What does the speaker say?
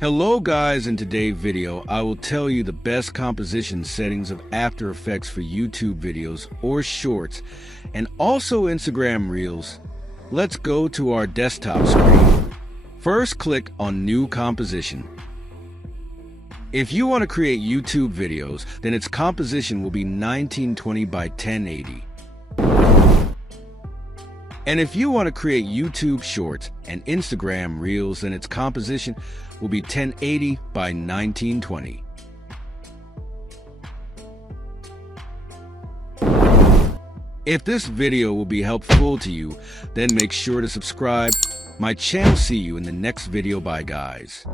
Hello guys, in today's video I will tell you the best composition settings of After Effects for YouTube videos or shorts and also Instagram Reels. Let's go to our desktop screen. First click on New Composition. If you want to create YouTube videos, then its composition will be 1920 by 1080. And if you want to create YouTube Shorts and Instagram Reels, then its composition will be 1080 by 1920. If this video will be helpful to you, then make sure to subscribe my channel. See you in the next video. Bye guys.